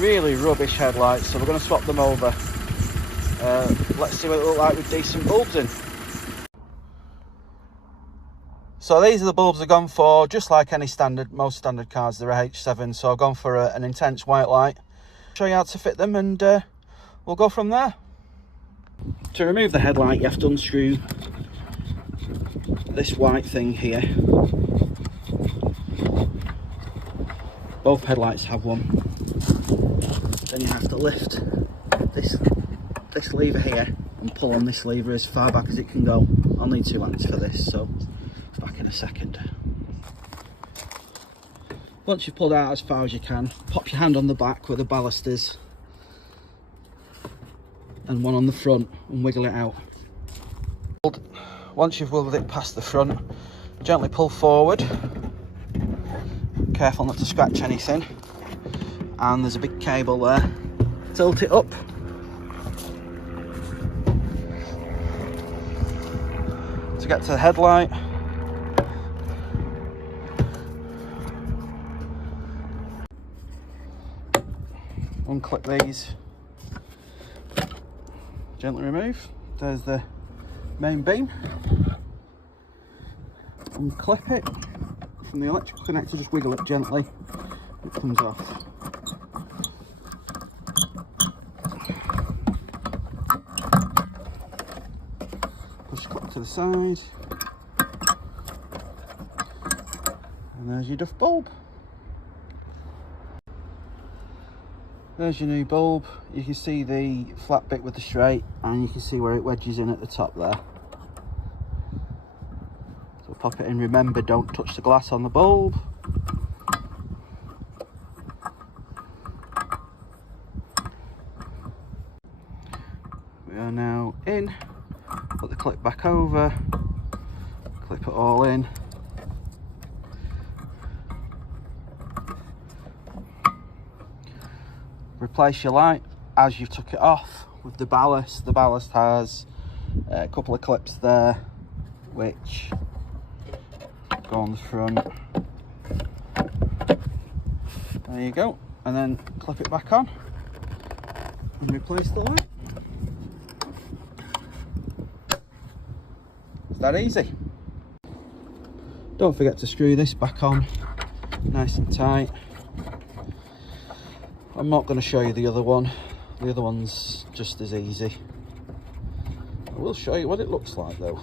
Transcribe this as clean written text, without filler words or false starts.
really rubbish headlights, so we're going to swap them over. Let's see what it looks like with decent bulbs in. So these are the bulbs I've gone for, just like any standard, most standard cars, they're H7, so I've gone for an intense white light. Show you how to fit them, and we'll go from there. To remove the headlight, you have to unscrew this white thing here. Both headlights have one. Then you have to lift this lever here and pull on this lever as far back as it can go. I'll need 2 hands for this, so back in a second. Once you've pulled out as far as you can, pop your hand on the back where the ballast is, and one on the front, and wiggle it out. Once you've wiggled it past the front, gently pull forward. Careful not to scratch anything. And there's a big cable there. Tilt it up. To get to the headlight. Unclip these. Gently remove. There's the main beam. Unclip it from the electrical connector, just wiggle it gently, it comes off. Push clip to the side, and there's your duff bulb. There's your new bulb. You can see the flat bit with the straight, and you can see where it wedges in at the top there. So pop it in. Remember, don't touch the glass on the bulb. We are now in. Put the clip back over. Clip it all in. Replace your light as you've took it off with the ballast. The ballast has a couple of clips there which go on the front. There you go, and then clip it back on and replace the light. It's that easy. Don't forget to screw this back on nice and tight. I'm not going to show you the other one. The other one's just as easy. I will show you what it looks like though.